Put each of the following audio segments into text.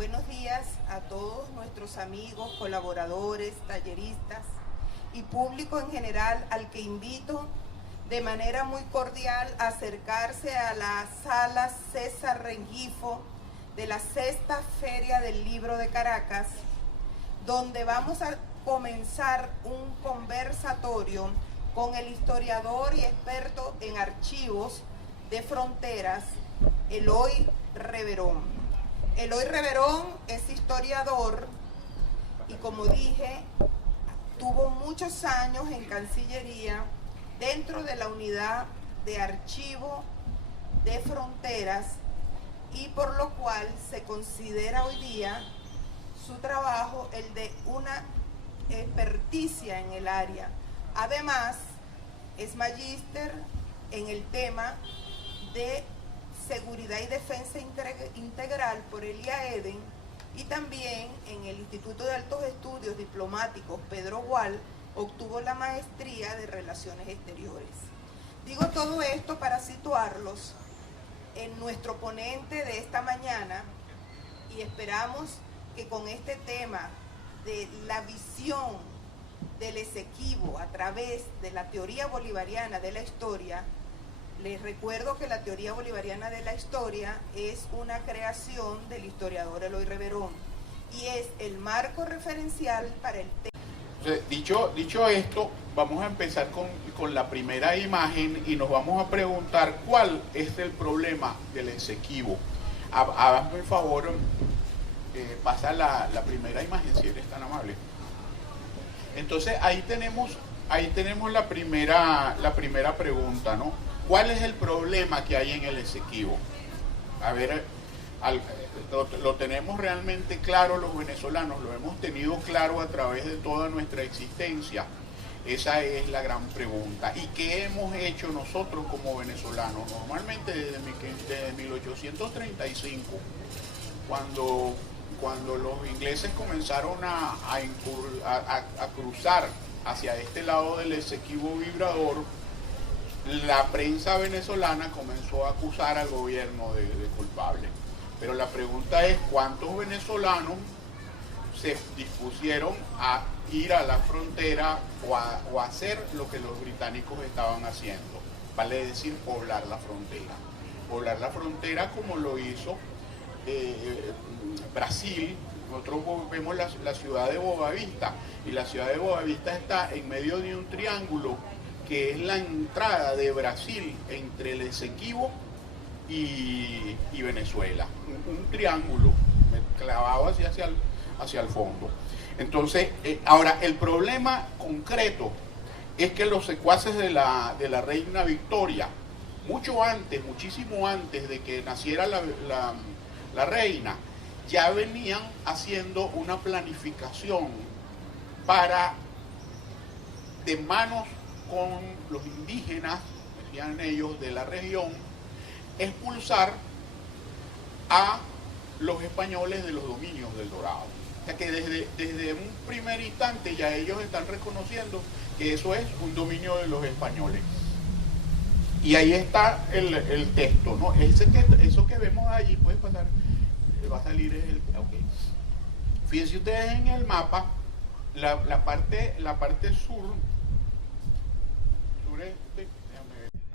Buenos días a todos nuestros amigos, colaboradores, talleristas y público en general, al que invito de manera muy cordial a acercarse a la sala César Rengifo de la Sexta Feria del Libro de Caracas, donde vamos a comenzar un conversatorio con el historiador y experto en archivos de fronteras, Eloy Reverón. Eloy Reverón es historiador y, como dije, tuvo muchos años en Cancillería dentro de la unidad de archivo de fronteras, y por lo cual se considera hoy día su trabajo el de una experticia en el área. Además, es magíster en el tema de Seguridad y Defensa Integral por el IAEDEN, y también en el Instituto de Altos Estudios Diplomáticos Pedro Gual obtuvo la maestría de Relaciones Exteriores. Digo todo esto para situarlos en nuestro ponente de esta mañana, y esperamos que con este tema de la visión del Esequibo a través de la teoría bolivariana de la historia. Les recuerdo que la teoría bolivariana de la historia es una creación del historiador Eloy Reverón y es el marco referencial para el tema. Dicho esto, vamos a empezar con la primera imagen y nos vamos a preguntar cuál es el problema del Esequibo. Háganme el favor, pasa la primera imagen, si eres tan amable. Entonces ahí tenemos la primera pregunta, ¿no? ¿Cuál es el problema que hay en el Esequibo? A ver, lo tenemos realmente claro los venezolanos, lo hemos tenido claro a través de toda nuestra existencia. Esa es la gran pregunta. ¿Y qué hemos hecho nosotros como venezolanos? Normalmente desde 1835, cuando los ingleses comenzaron a cruzar hacia este lado del Esequibo vibrador, la prensa venezolana comenzó a acusar al gobierno de culpable. Pero la pregunta es, ¿cuántos venezolanos se dispusieron a ir a la frontera o a hacer lo que los británicos estaban haciendo? Vale decir, poblar la frontera. Poblar la frontera como lo hizo Brasil. Nosotros vemos la ciudad de Boavista, y la ciudad de Boavista está en medio de un triángulo que es la entrada de Brasil entre el Esequibo y Venezuela. Un triángulo clavado hacia el fondo. Entonces, ahora, el problema concreto es que los secuaces de la reina Victoria, muchísimo antes de que naciera la reina, ya venían haciendo una planificación para, de manos con los indígenas, decían ellos, de la región, expulsar a los españoles de los dominios del Dorado. O sea que desde un primer instante ya ellos están reconociendo que eso es un dominio de los españoles. Y ahí está el texto, ¿no? Eso que vemos allí, puede pasar, va a salir okay. Fíjense ustedes en el mapa, la parte sur, sureste,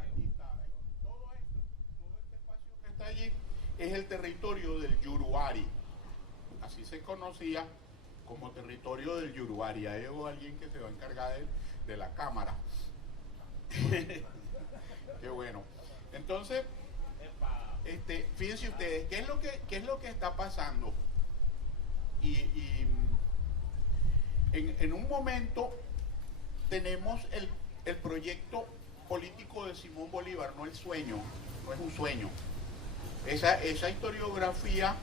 aquí está, todo este espacio que está allí es el territorio del Yuruari. Así se conocía como territorio del Yuruari. Hay alguien que se va a encargar de la cámara. Qué bueno. Entonces, fíjense ustedes, ¿qué es lo que está pasando? Y en un momento tenemos el proyecto político de Simón Bolívar, no el sueño, no es un sueño. Esa historiografía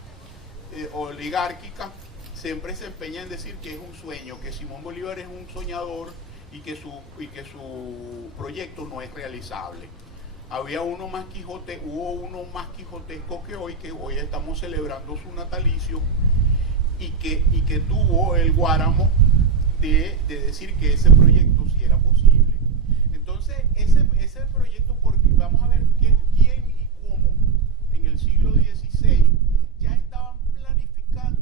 oligárquica siempre se empeña en decir que es un sueño, que Simón Bolívar es un soñador y que su proyecto no es realizable. Hubo uno más quijotesco que hoy estamos celebrando su natalicio, y que tuvo el guáramo de decir que ese proyecto sí era posible. Entonces, ese proyecto, porque vamos a ver quién y cómo en el siglo XVI ya estaban planificando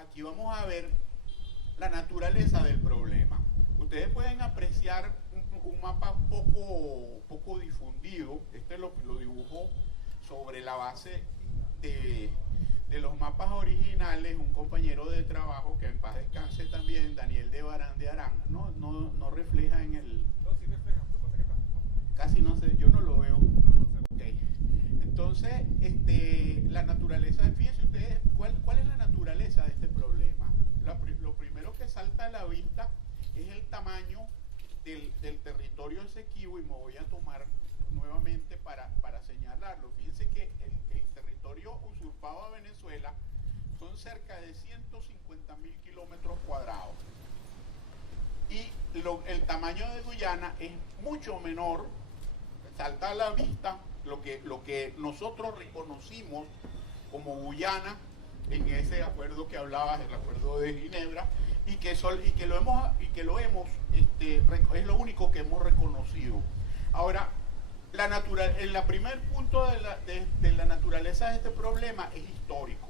aquí vamos a ver la naturaleza del problema. Ustedes pueden apreciar un mapa poco difundido. Este lo dibujó sobre la base de los mapas originales un compañero de trabajo, que en paz descanse también, Daniel de Barán de Arán. No refleja en el... No, sí refleja, pero pasa que está... Casi no sé, yo no lo veo. No sé. Okay. Entonces, la naturaleza, fíjense ustedes, ¿cuál es la naturaleza de este problema? Lo primero que salta a la vista es el tamaño del territorio Esequibo, y me voy a tomar nuevamente para señalarlo. Fíjense que el territorio usurpado a Venezuela son cerca de 150.000 kilómetros cuadrados, y el tamaño de Guyana es mucho menor. Salta a la vista lo que nosotros reconocimos como Guyana en ese acuerdo que hablabas, el acuerdo de Ginebra, y que es lo único que hemos reconocido. Ahora, el primer punto de la naturaleza de este problema es histórico.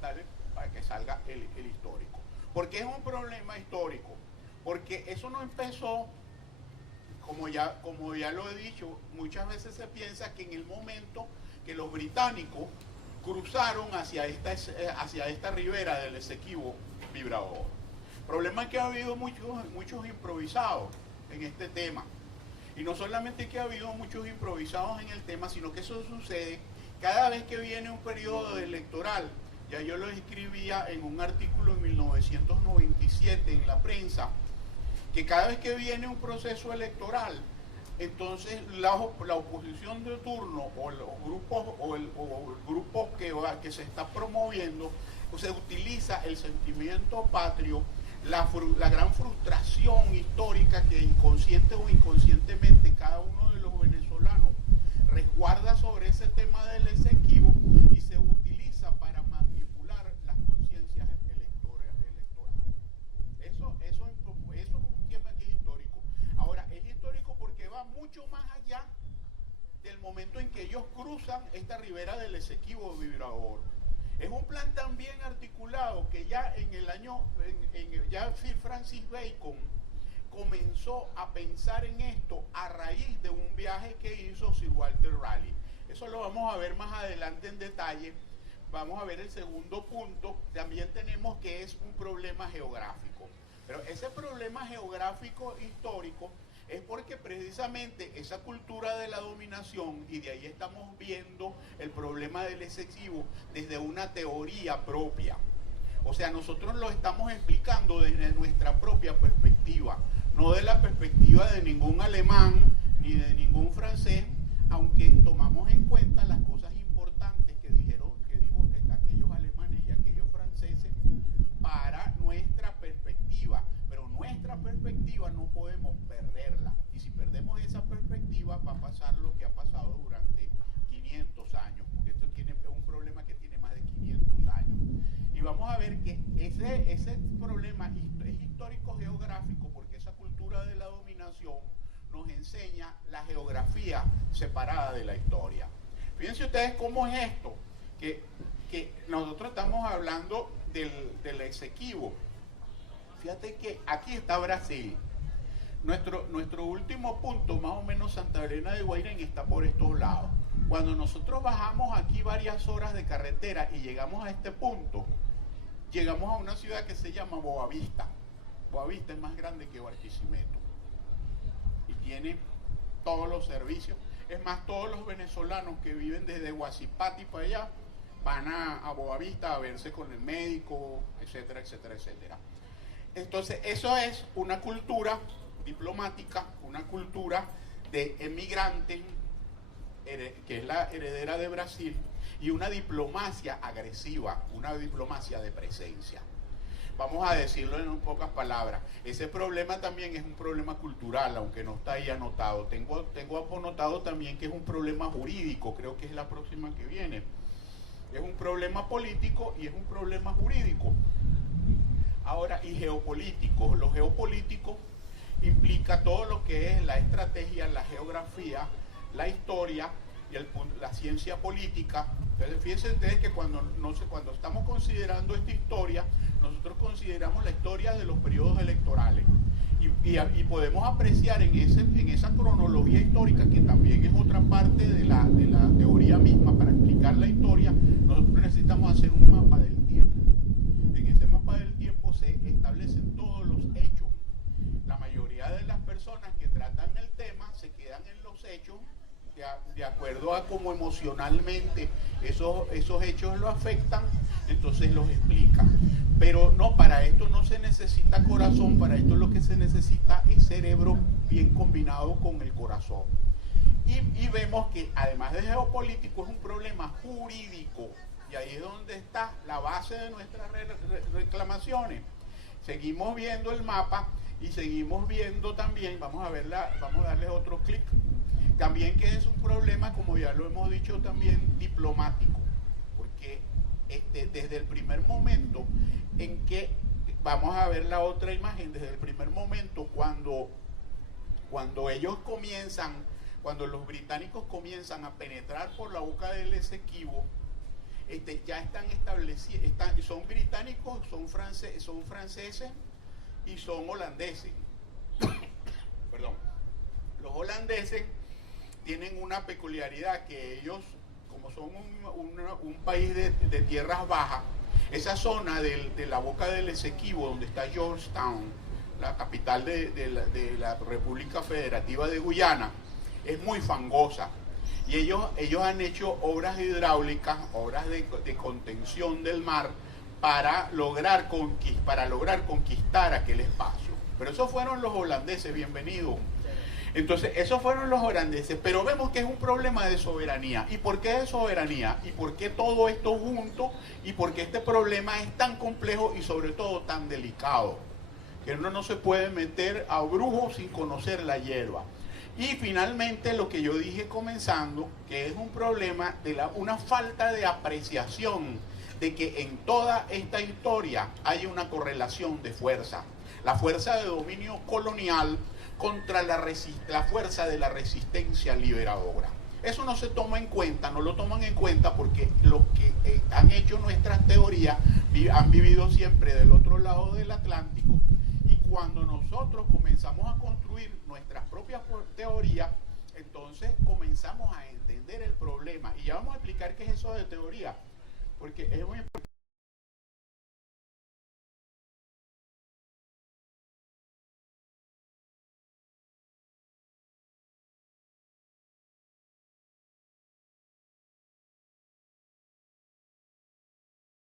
Dale para que salga el histórico. ¿Por qué es un problema histórico? Porque eso no empezó, como ya lo he dicho, muchas veces se piensa que en el momento que los británicos cruzaron hacia esta ribera del Esequibo Vibrador. El problema es que ha habido muchos improvisados en este tema. Y no solamente que ha habido muchos improvisados en el tema, sino que eso sucede cada vez que viene un periodo electoral. Ya yo lo escribía en un artículo en 1997 en la prensa, que cada vez que viene un proceso electoral, entonces la oposición de turno o los grupos o el grupo que se está promoviendo, se utiliza el sentimiento patrio, la gran frustración histórica que inconsciente o inconscientemente cada uno de los venezolanos resguarda sobre ese tema del Esequibo, y se utiliza para manipular las conciencias electorales. Eso es un tema que es histórico. Ahora, es histórico porque va mucho más allá del momento en que ellos cruzan esta ribera del Esequibo Vibrador. Es un plan tan bien articulado que ya en el año, ya Sir Francis Bacon comenzó a pensar en esto a raíz de un viaje que hizo Sir Walter Raleigh. Eso lo vamos a ver más adelante en detalle. Vamos a ver el segundo punto. También tenemos que es un problema geográfico. Pero ese problema geográfico histórico es porque precisamente esa cultura de la dominación, y de ahí estamos viendo el problema del Esequibo desde una teoría propia. O sea, nosotros lo estamos explicando desde nuestra propia perspectiva, no de la perspectiva de ningún alemán ni de ningún francés, aunque tomamos en cuenta las cosas importantes que dijo aquellos alemanes y aquellos franceses para nuestra perspectiva. Pero nuestra perspectiva no podemos perderla, y si perdemos esa perspectiva va a pasar lo que ha pasado durante 500 años, porque esto es un problema que tiene más de 500 años. Y vamos a ver que ese problema es histórico-geográfico, porque esa cultura de la dominación nos enseña la geografía separada de la historia. Fíjense ustedes cómo es esto, que nosotros estamos hablando del Esequibo. Fíjate que aquí está Brasil. Nuestro último punto, más o menos Santa Elena de Guairén, está por estos lados. Cuando nosotros bajamos aquí varias horas de carretera y llegamos a este punto, llegamos a una ciudad que se llama Boavista. Boavista es más grande que Barquisimeto y tiene todos los servicios. Es más, todos los venezolanos que viven desde Huasipati para allá van a Boavista a verse con el médico, etcétera, etcétera, etcétera. Entonces, eso es una cultura diplomática, una cultura de emigrantes, que es la heredera de Brasil, y una diplomacia agresiva, una diplomacia de presencia. Vamos a decirlo en pocas palabras. Ese problema también es un problema cultural, aunque no está ahí anotado. Tengo anotado también que es un problema jurídico, creo que es la próxima que viene. Es un problema político y es un problema jurídico. Ahora, y geopolítico. Lo geopolítico implica todo lo que es la estrategia, la geografía, la historia, y la ciencia política. Entonces fíjense ustedes que cuando estamos considerando esta historia, nosotros consideramos la historia de los periodos electorales y podemos apreciar en esa cronología histórica, que también es otra parte de la teoría misma. Para explicar la historia nosotros necesitamos hacer un mapa del tiempo. En ese mapa del tiempo se establecen todos los hechos. La mayoría de las personas que tratan el tema se quedan en los hechos de acuerdo a cómo emocionalmente esos hechos lo afectan, entonces los explican. Pero no, para esto no se necesita corazón, para esto lo que se necesita es cerebro bien combinado con el corazón. Y vemos que además de geopolítico es un problema jurídico, y ahí es donde está la base de nuestras reclamaciones. Seguimos viendo el mapa y seguimos viendo también, vamos a darle otro clic, también que es un problema, como ya lo hemos dicho, también diplomático, porque desde el primer momento en que, vamos a ver la otra imagen, desde el primer momento cuando los británicos comienzan a penetrar por la boca del Esequibo, ya están establecidos, son británicos, son franceses y son holandeses. Perdón. Los holandeses tienen una peculiaridad, que ellos, como son un país de tierras bajas, esa zona de la boca del Esequibo, donde está Georgetown, la capital de la República Federativa de Guyana, es muy fangosa. Y ellos han hecho obras hidráulicas, obras de contención del mar, para lograr conquistar aquel espacio. Pero esos fueron los holandeses, bienvenidos. Entonces, esos fueron los holandeses, pero vemos que es un problema de soberanía. ¿Y por qué de soberanía? ¿Y por qué todo esto junto? ¿Y por qué este problema es tan complejo y sobre todo tan delicado? Que uno no se puede meter a brujo sin conocer la hierba. Y finalmente, lo que yo dije comenzando, que es un problema de una falta de apreciación de que en toda esta historia hay una correlación de fuerza. La fuerza de dominio colonial contra la fuerza de la resistencia liberadora. Eso no se toma en cuenta, no lo toman en cuenta porque los que han hecho nuestras teorías han vivido siempre del otro lado del Atlántico, y cuando nosotros comenzamos a construir nuestras propias teorías, entonces comenzamos a entender el problema. Y ya vamos a explicar qué es eso de teoría, porque es muy